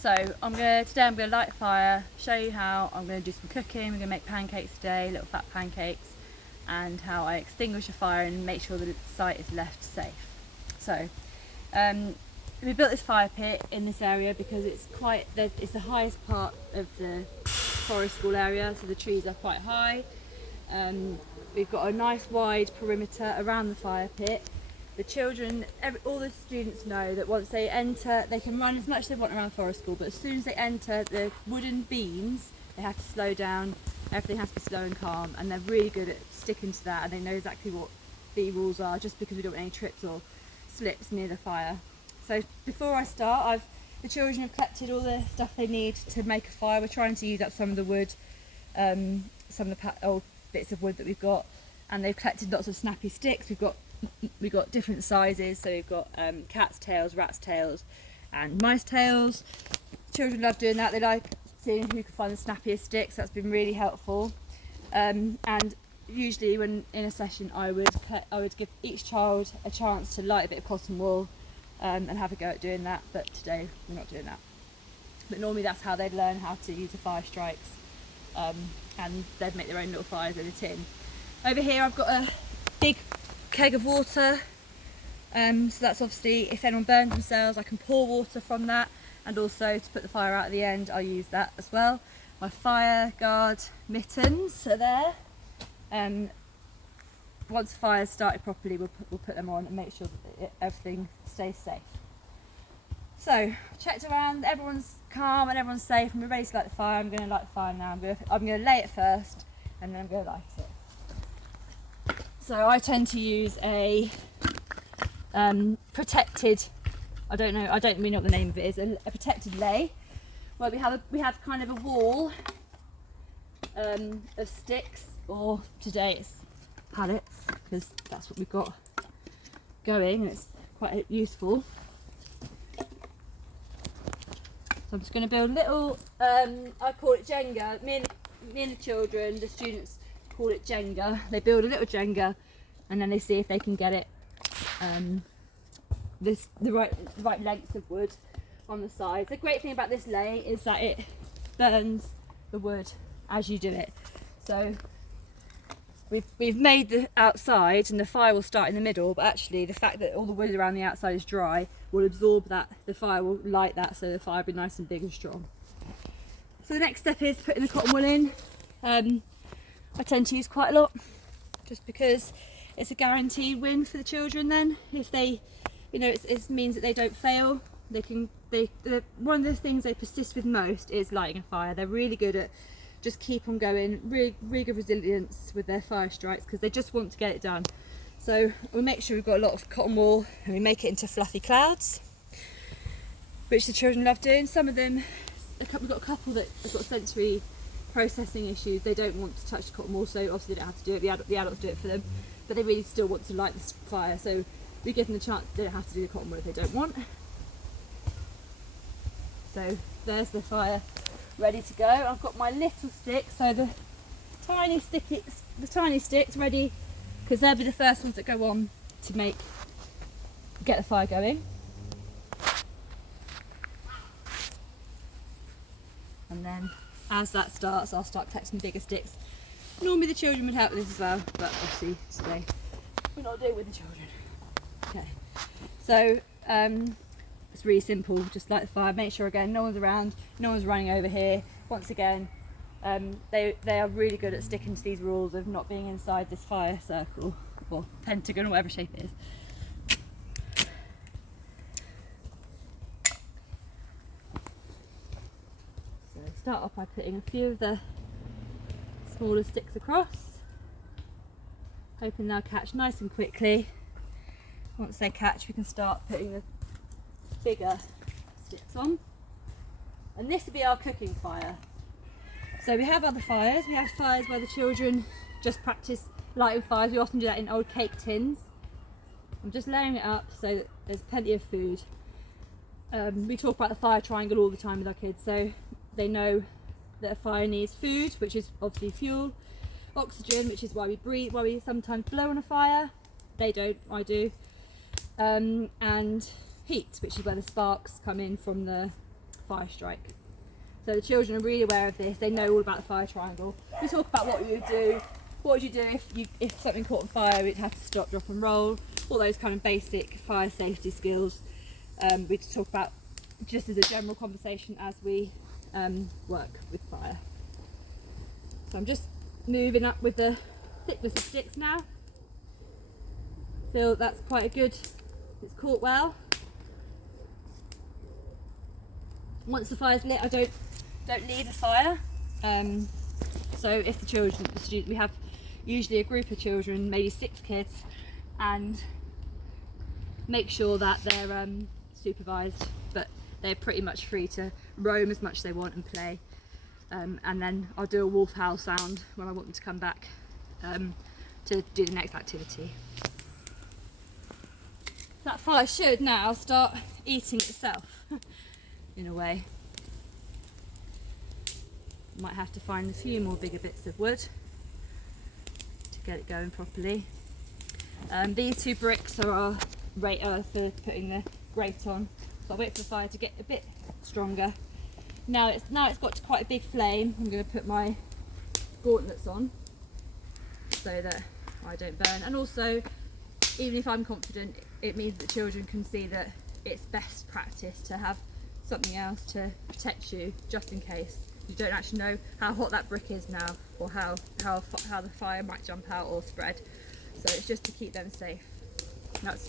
Today I'm going to light a fire, show you how I'm going to do some cooking. We're going to make pancakes today, little fat pancakes, and how I extinguish a fire and make sure that the site is left safe. So we built this fire pit in this area because it's the highest part of the forest school area, so the trees are quite high. We've got a nice wide perimeter around the fire pit. The children, all the students know that once they enter, they can run as much as they want around Forest School, but as soon as they enter the wooden beams, they have to slow down. Everything has to be slow and calm, and they're really good at sticking to that, and they know exactly what the rules are, just because we don't want any trips or slips near the fire. So before I start, the children have collected all the stuff they need to make a fire. We're trying to use up some of the wood, some of the old bits of wood that we've got, and they've collected lots of snappy sticks. We've got different sizes, so we've got cat's tails, rat's tails and mice tails. Children love doing that. They like seeing who can find the snappiest sticks. That's been really helpful. And usually when in a session I would give each child a chance to light a bit of cotton wool and have a go at doing that, but today we're not doing that. But normally that's how they'd learn how to use the fire strikes, and they'd make their own little fires in a tin. Over here I've got a big keg of water, so that's obviously if anyone burns themselves I can pour water from that, and also to put the fire out at the end I'll use that as well. My fire guard mittens are there. Once the fire's started properly we'll put them on and make sure that everything stays safe. So checked around, everyone's calm and everyone's safe and we're ready to light the fire. I'm going to light the fire now. I'm going to lay it first and then I'm going to light it. So I tend to use a protected, I don't really know what the name of it is, a protected lay, where we have kind of a wall of sticks, or today it's pallets because that's what we've got going and it's quite useful. So I'm just going to build a little, I call it Jenga. Me and the children, the students, call it Jenga. They build a little Jenga and then they see if they can get it the right length of wood on the sides. The great thing about this lay is that it burns the wood as you do it. So we've made the outside and the fire will start in the middle, but actually the fact that all the wood around the outside is dry will absorb that. The fire will light that, so the fire will be nice and big and strong. So the next step is putting the cotton wool in. I tend to use quite a lot just because it's a guaranteed win for the children then. If they, it means that they don't fail. One of the things they persist with most is lighting a fire. They're really good at just keep on going, really good resilience with their fire strikes because they just want to get it done. So we make sure we've got a lot of cotton wool and we make it into fluffy clouds, which the children love doing. Some of them, we've got a couple that have got sensory processing issues. They don't want to touch the cotton wool, so obviously they don't have to do it. The adults do it for them, but they really still want to light the fire, so we give them the chance. They don't have to do the cotton wool if they don't want. So there's the fire ready to go. I've got my little sticks, so the tiny sticks ready, because they'll be the first ones that go on to get the fire going. And then as that starts, I'll start collecting bigger sticks. Normally the children would help with this as well, but obviously today we're not doing it with the children. Okay, so it's really simple. Just light the fire, make sure again no one's around, no one's running over here. Once again, they are really good at sticking to these rules of not being inside this fire circle or pentagon or whatever shape it is. Start off by putting a few of the smaller sticks across, hoping they'll catch nice and quickly. Once they catch, we can start putting the bigger sticks on, and this will be our cooking fire. So we have other fires. We have fires where the children just practice lighting fires. We often do that in old cake tins. I'm just laying it up so that there's plenty of food. We talk about the fire triangle all the time with our kids, so they know that a fire needs food, which is obviously fuel, oxygen, which is why we breathe, why we sometimes blow on a fire. They don't, I do. And heat, which is where the sparks come in from the fire strike. So the children are really aware of this. They know all about the fire triangle. We talk about what you would do. What would you do if something caught on fire? We'd have to stop, drop and roll. All those kind of basic fire safety skills. We talk about just as a general conversation as we work with fire. So I'm just moving up with the thickness of sticks now. Feel that's quite a good, it's caught well. Once the fire's lit, I don't leave the fire. So if the students, we have usually a group of children, maybe 6 kids, and make sure that they're supervised, but they're pretty much free to roam as much as they want and play. And then I'll do a wolf howl sound when I want them to come back to do the next activity. That fire should now start eating itself in a way. Might have to find a few more bigger bits of wood to get it going properly. These 2 bricks are our for putting the grate on. So I'll wait for the fire to get a bit stronger. Now it's got to quite a big flame. I'm going to put my gauntlets on so that I don't burn. And also, even if I'm confident, it means that children can see that it's best practice to have something else to protect you, just in case you don't actually know how hot that brick is now, or how the fire might jump out or spread. So it's just to keep them safe. That's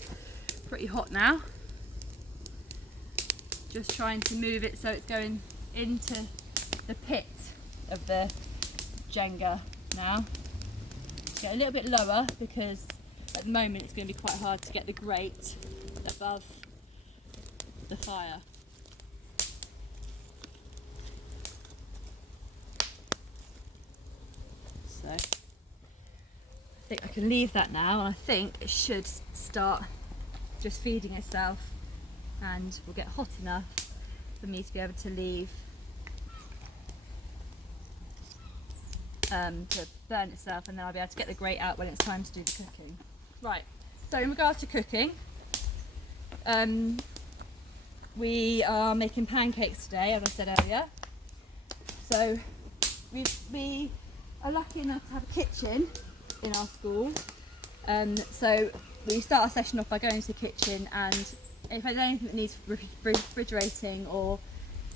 pretty hot now. Just trying to move it so it's going into the pit of the Jenga now. Get a little bit lower because at the moment it's going to be quite hard to get the grate above the fire. So I think I can leave that now, and I think it should start just feeding itself, and will get hot enough for me to be able to leave to burn itself, and then I'll be able to get the grate out when it's time to do the cooking. Right, so in regards to cooking, we are making pancakes today, as I said earlier. So we are lucky enough to have a kitchen in our school. So we start our session off by going to the kitchen, and if there's anything that needs refrigerating or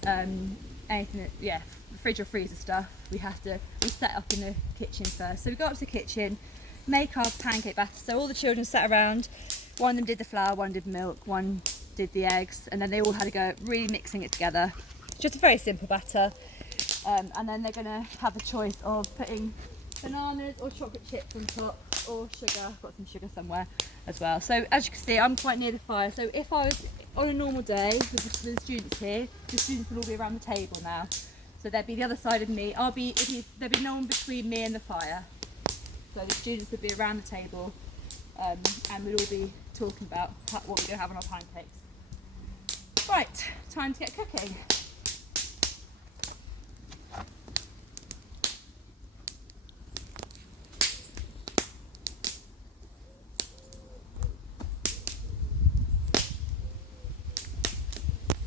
anything that, fridge or freezer stuff, we set up in the kitchen first. So we go up to the kitchen, make our pancake batter. So all the children sat around, one of them did the flour, one did milk, one did the eggs, and then they all had to go really mixing it together. Just a very simple batter. And then they're going to have a choice of putting bananas or chocolate chips on top, or sugar. I've got some sugar somewhere as well. So as you can see, I'm quite near the fire. So if I was on a normal day with the students here, the students would all be around the table now. So they'd be the other side of me. There'd be no one between me and the fire. So the students would be around the table, and we'd all be talking about what we're going to have on our pancakes. Right, time to get cooking.